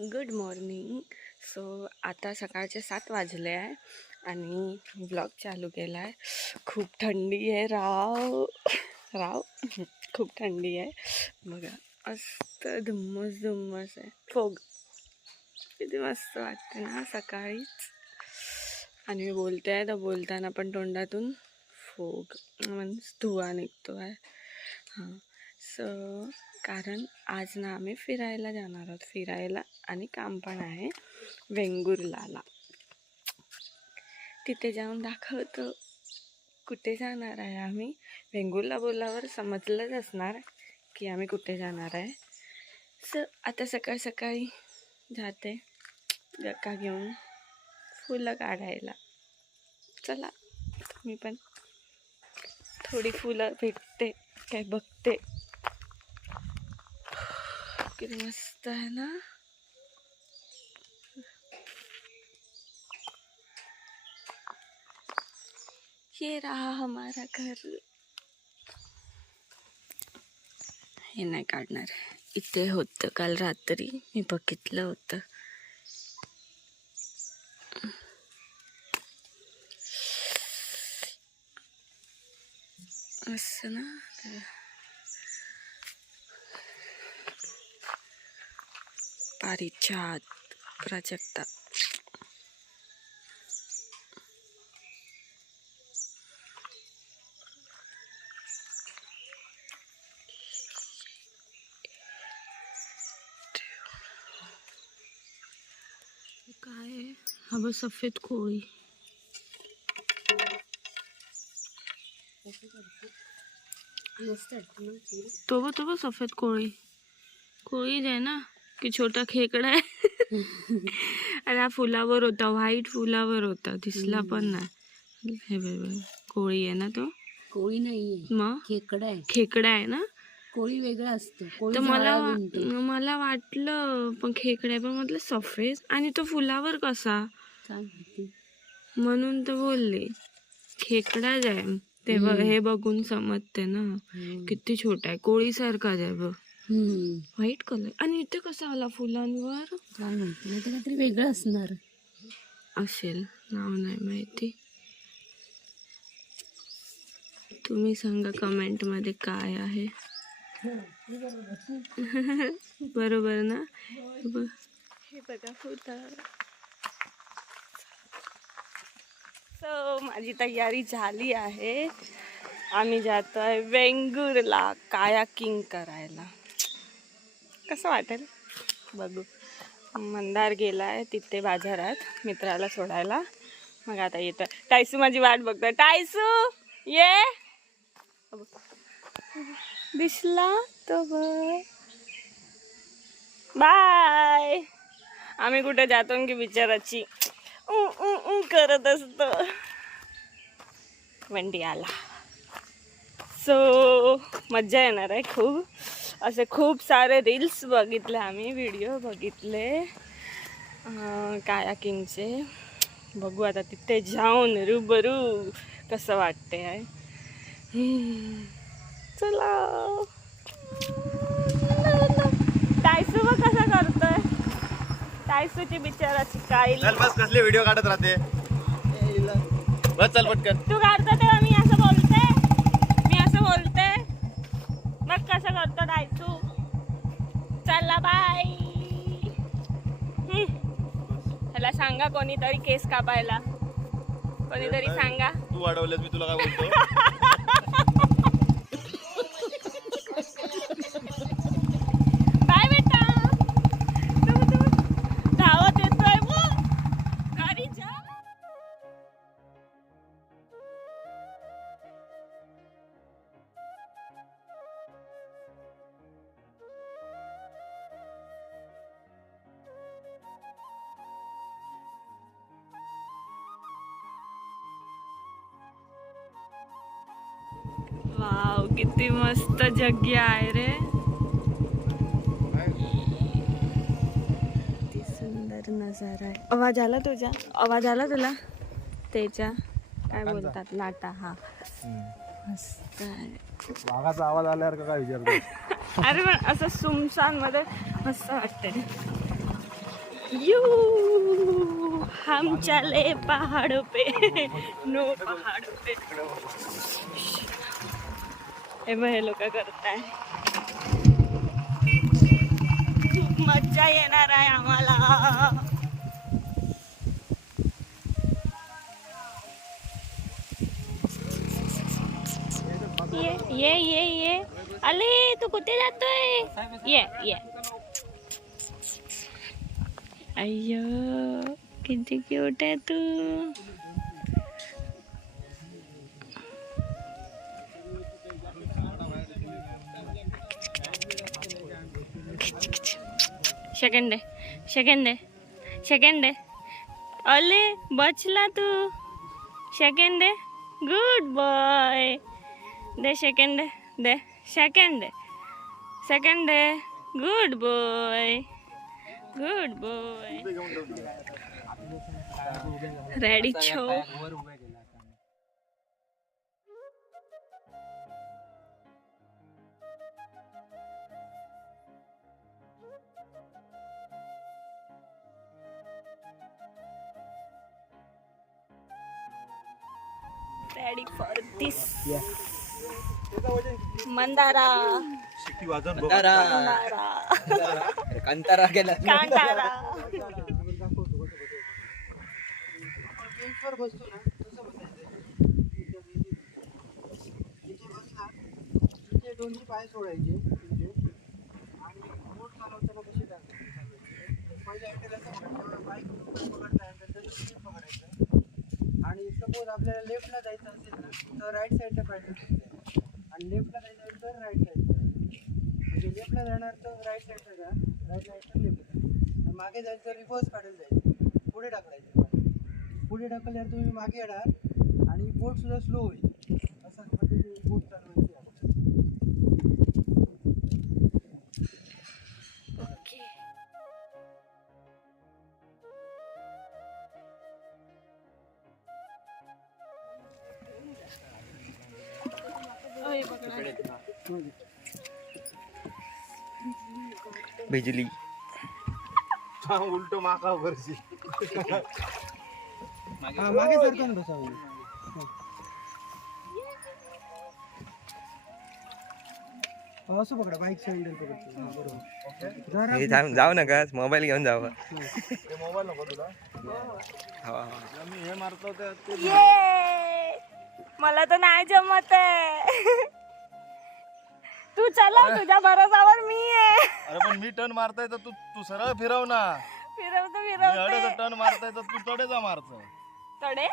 Good morning. So आता सकाळचे सात वाजले आहे आणि ब्लॉग चालू केला आहे खूप थंडी आहे राव. राव खूप थंडी आहे. बघा मस्त धुम्मस धुम्मस आहे. फोग. किती मस्त वाटते ना सकाळीच. आणि बोलते आहे तर बोलताना पण तोंडातून फोग. म्हणजे धुवा निघतो आहे हां. सो कारण आज ना आम्ही फिरायला जाणार आहोत. फिरायला आणि काम पण आहे वेंगुर्लाला. तिथे जाऊन दाखवतो कुठे जाणार आहे आम्ही. वेंगुर्ला बोलावर समजलंच असणार की आम्ही कुठे जाणार आहे. स आता सकाळ सकाळी जाते. जका घेऊन फुलं काढायला. चला मी पण थोडी फुलं भेटते काय बघते. किती मस्त आहे ना ये रहा हमारा घर. हे नाही काढणार. इथे होतं काल रात्री मी बघितलं होतं. असं ना? पारिजात प्राजक्ता काय आहे? हा बघ सफेद कोळी तो बघ तो बघ सफेद कोळी कोळीच आहे ना। की छोटा खेकडा आहे. आणि हा फुलावर होता व्हाईट फुलावर होता दिसला पण नाही. हे. कोळी आहे ना तो? कोळी नाहीये. मग? खेकडा आहे. खेकडा आहे ना? कोळी वेगळा असतो. तर मला. मला वाटलं पण खेकडा आहे पण म्हटलं सफेद आणि तो फुलावर कसा? म्हणून तर बोलले खेकडाच आहे. ते बघ हे बघून समजते ना. किती छोटा आहे. कोळीसारखाच आहे बघ. व्हाईट कलर आणि इथे कसा आला फुलांवर? काय माहिती. नाही तर काहीतरी वेगळं असणार. असेल. नाव नाही माहिती. तुम्ही सांगा कमेंटमध्ये काय आहे. बरोबर ना? हे बघा फुलं सो माझी तयारी झाली आहे. आम्ही जातोय वेंगुर्ला कायाकिंग करायला. कसं वाटेल? बघू. मंदार गेलाय तिथे बाजारात मित्राला सोडायला. मग आता येतं टायसू माझी वाट बघतोय. टायसू ये. दिसला तो बाय. आम्ही कुठे जातो की बिचाराची उ करत असतो. वंडी आला सो मज्जा येणार आहे खूप. असे खूप सारे रील्स बघितले आम्ही व्हिडिओ बघितले. कायाकिंगचे बघू आता तिथे जाऊन रुबरू कसं वाटते आहे. चला. टायसू बघ कसा करतोय. टायसूची बिचाराची बस कसले व्हिडिओ काढत राहते? बस चल पटकन. तू काढतो तेव्हा मी असं बोलते मी असं बोलते चला बाय. ह्याला सांगा कोणीतरी केस कापायला. कोणीतरी सांगा. तू वाढवलेस मी तुला काय बोलतो? किती मस्त जग्या आहे रे किती सुंदर नजारा आहे. आवाज आला तुझ्या? आवाज आला तुला? त्याच्या काय बोलतात? लाटा हा. मस्त आहे. वाघाचा आवाज आल्यावर का काय विचारतो? अरे पण असं सुमसानमध्ये मस्त वाटते यू! हम चले पहाड़ों पे नो पहाड़ों पे हे बघ हे लोक करताय. खूप मज्जा येणार आहे आम्हाला. ये ये ये ये. अले तू कुठे जातोय? ये ये. अय्यो किती क्यूट आहे तू. सेकंड आहे सेकंड आहे सेकंड आहे अले बचला तू सेकंड आहे गुड बॉय दे second they second second good boy ready for this Mandhana मंदारा कंटारा गेला कांटारा दोन्ही पाय सोडायचे आणि बोट चालवताना कशी टाकायची पहिले पकडायचं, बाईक पकडता सपोज आपल्याला लेफ्टला जायचं असेल ना तर राईट साईडचा पॅडल आणि लेफ्टला जायचं असेल तर राईट साईडचा म्हणजे लेफ्टला जाणार तर राईट साईडला जा राईट साईडचा लेफ्टला मागे जायचं तर रिव्हर्स पॅडल जायचं. पुढे टाकलायचं पुढे टाकल्यावर तुम्ही मागे येणार आणि बोट सुद्धा स्लो होईल. असं पद्धतीने बोट चालवायचं. बिजली. उलट माका वरची हा, मागे सरकून बसावं हा, असं पकडा बाईक पकडतो. हा, बरोबर. हे जाऊ नका मोबाईल घेऊन जाऊ. मोबाईल नको तुला. हवा मी हे मारतो ते ते ये! मला तर नाही जमत आहे. तू चला तुझ्या भरोसावर मी आहे. अरे पण मी टर्न मारताय तर तू तू सरळ फिरव ना. फिरवते मी फिरवते. टर्न मारताय तर तू तडेचा मारतो तडे.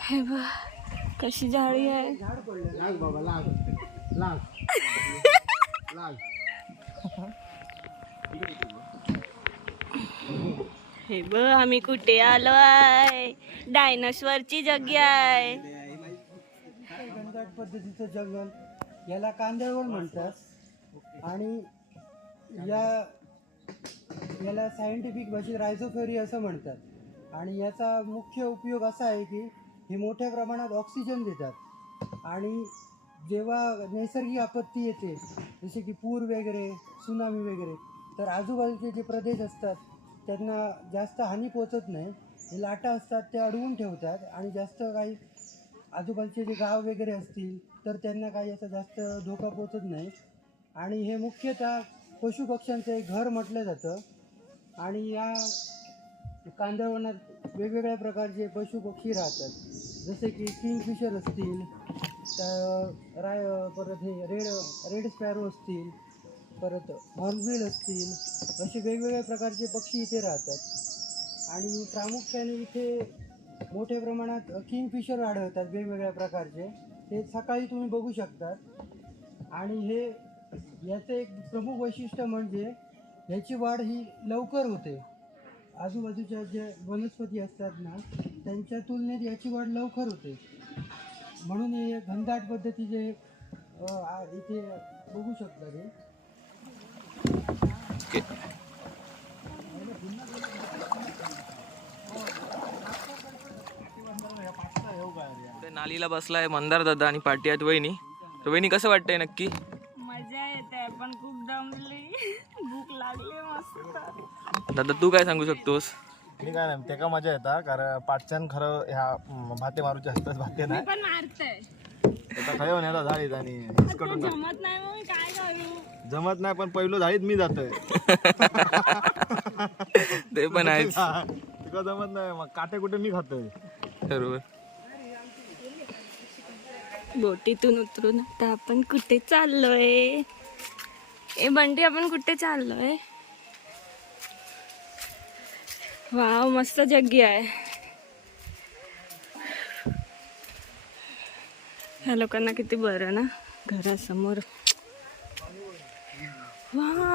हे बघ कशी जाळी आहे. झाड पडलं. लाग बाबा लाग लाग लाग हे बघ आम्ही कुठे आलो आहे डायनोसॉरची जग्या आहे. पद्धतीचं जंगल याला कांद्यावर म्हणतात. आणि या याला सायंटिफिक भाषेत रायझोफेरी असं म्हणतात. आणि याचा मुख्य उपयोग असा आहे की हे मोठ्या प्रमाणात ऑक्सिजन देतात. आणि जेव्हा नैसर्गिक आपत्ती येते जसे की पूर वगैरे सुनामी वगैरे तर आजूबाजूचे जे प्रदेश असतात त्यांना जास्त हानी पोचत नाही. हे लाटा असतात ते अडवून ठेवतात आणि जास्त काही आजूबाजूचे जे गाव वगैरे असतील तर त्यांना काही याचा जास्त धोका पोचत नाही. आणि हे मुख्यतः पशुपक्ष्यांचं एक घर म्हटलं जातं. आणि या कांदळवनात वेगवेगळ्या प्रकारचे पशुपक्षी राहतात. जसे की किंगफिशर असतील तर राय परत हे रेड रेड स्पॅरो असतील परत हॉर्नबिल असतील असे वेगवेगळ्या प्रकारचे पक्षी इथे राहतात. आणि प्रामुख्याने इथे मोठ्या प्रमाणात किंगफिशर आढळतात वेगवेगळ्या प्रकारचे. ते सकाळी तुम्ही बघू शकतात आणि हे याचं एक प्रमुख वैशिष्ट्य म्हणजे ह्याची वाढ ही लवकर होते. आजूबाजूच्या जे वनस्पती असतात ना त्यांच्या तुलनेत याची वाढ लवकर होते. म्हणून हे घनदाट पद्धतीचे इथे बघू शकता ते नालीला बसलाय मंदार दादा आणि पाटी आहेत वहिनी. तर वहिनी कसं वाटतंय नक्की? मजा येते पण खूप दमली. भूक लागली मस्त. दादा तू काय सांगू शकतोस? मी काय नाही तेका मजा येता? कारण पाठच्यान खरं ह्या भाते मारूचे असतात भाते नाही. पण मारतय आता खय होऊन येतात झाडीत आणि हिसकटून टाक. जमत नाही मग काय करू जमत नाही पण पहिलं झाडीत मी जातोय. ते पण आहेच. तुका जमत नाही मग काटे कुठे मी खातोय. बरोबर. बोटीतून उतरून आता आपण कुठे चाललोय? ए बंटी आपण कुठे चाललोय? वाव मस्त जग्गी आहे. ह्या लोकांना किती बरं ना घरासमोर.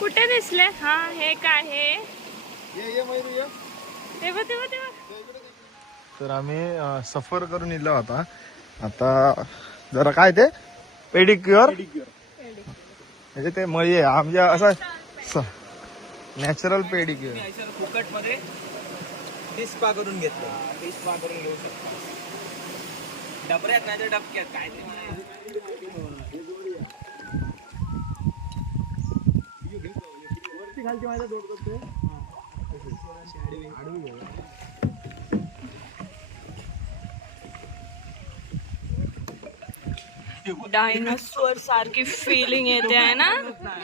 कुठे दिसले? हा हे काय हे? तेव्हा तेव्हा तेव्हा तर आम्ही सफर करून इलो होता. आता जरा काय ते? पेडिक्युअर? म्हणजे ते मळी आहे आमच्या असं नॅचरल पेडिक्युअर फुकटमध्ये डिस्पा करून घेतलं. डिस्पा करून घेऊ शकता. डबऱ्यात नाही तर डबक्यात काय खालची माझ्या दोड करते डायनोसॉर सारखी फिलिंग येते आहे ना? आता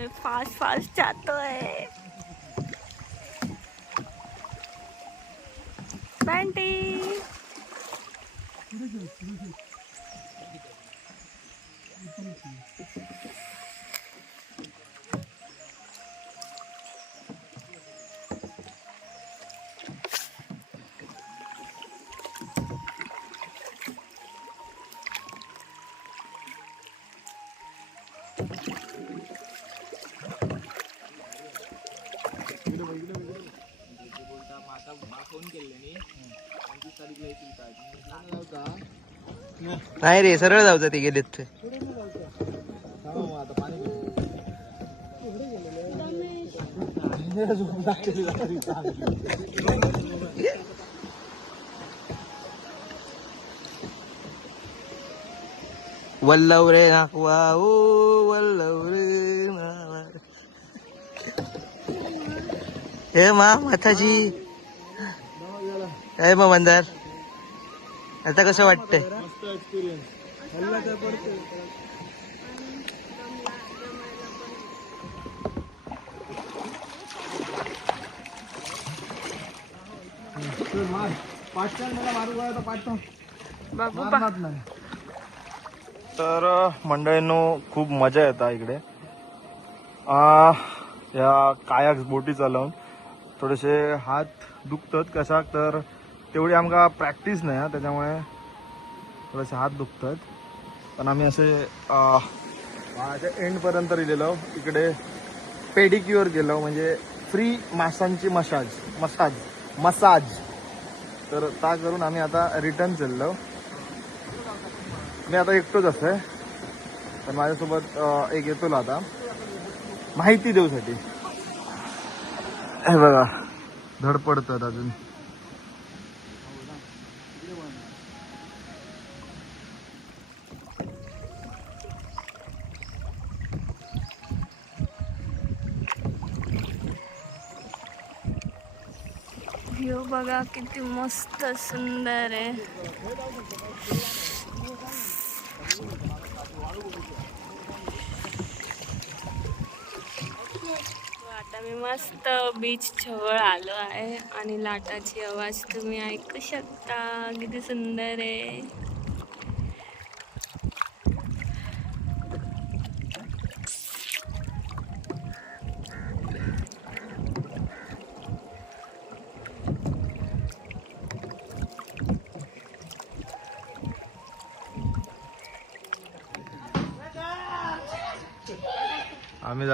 आम्ही फास्ट फास्ट जातोय बँटी नाही रे सरळ जाऊ ते गेलेत ते वल्लव रे नाकवा ओ वल्लव रे हे मा माताजी. हे मग मंदार आता कसं वाटतंय? गोळा तर मंडळींनो खूप मजा येतात इकडे. आ, या कायाक बोटी चालवून थोडेसे हात दुखतात कशाक तर तेवढी आमका प्रॅक्टिस नाही त्याच्यामुळे थोडेसे हात दुखतात. पण आम्ही असे माझ्या एंडपर्यंत गेलेलो इकडे पेडिक्युअर गेलो म्हणजे फ्री मासांची मसाज मसाज मसाज तर ता करून आम्ही आता रिटर्न चाललो. मी आता एकटोच असतोय. तर माझ्यासोबत एक येतो आता. माहिती देऊसाठी. हे बघा धडपडतात अजून. बघा किती मस्त सुंदर आहे. आता मी मस्त बीच जवळ आलो आहे आणि लाटाची आवाज तुम्ही ऐकू शकता. किती सुंदर आहे.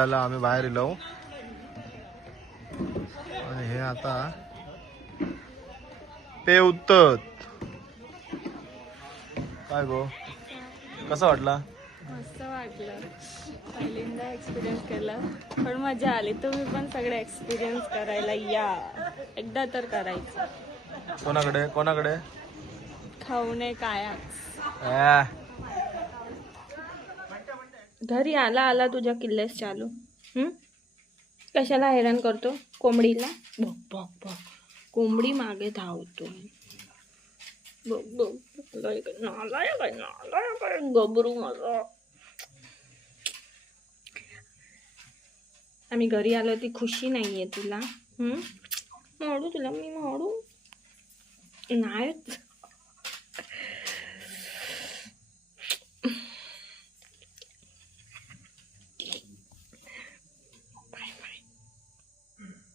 झालं आम्ही बाहेर येलो आणि हे आता पे उत्तत काय गो? कसं वाटला? मस्त वाटलं. पहिल्यांदा एक्सपिरियन्स केला. पण मजा आली. तुम्ही पण सगळे एक्सपिरियन्स करायला या. एकदा तर करायचं. कोणाकडे? कोणाकडे? खाऊने काया आ, घरी आला आला तुझ्या किल्ल्यास चालू. कशाला हैराण करतो? कोंबडीला? बघ बघ बघ. कोंबडी मागे धावतो बघ बघ. आहे, गबरू माझा आम्ही घरी आलो ती खुशी नाहीये तुला. हं? तुला मी म्हणू नाही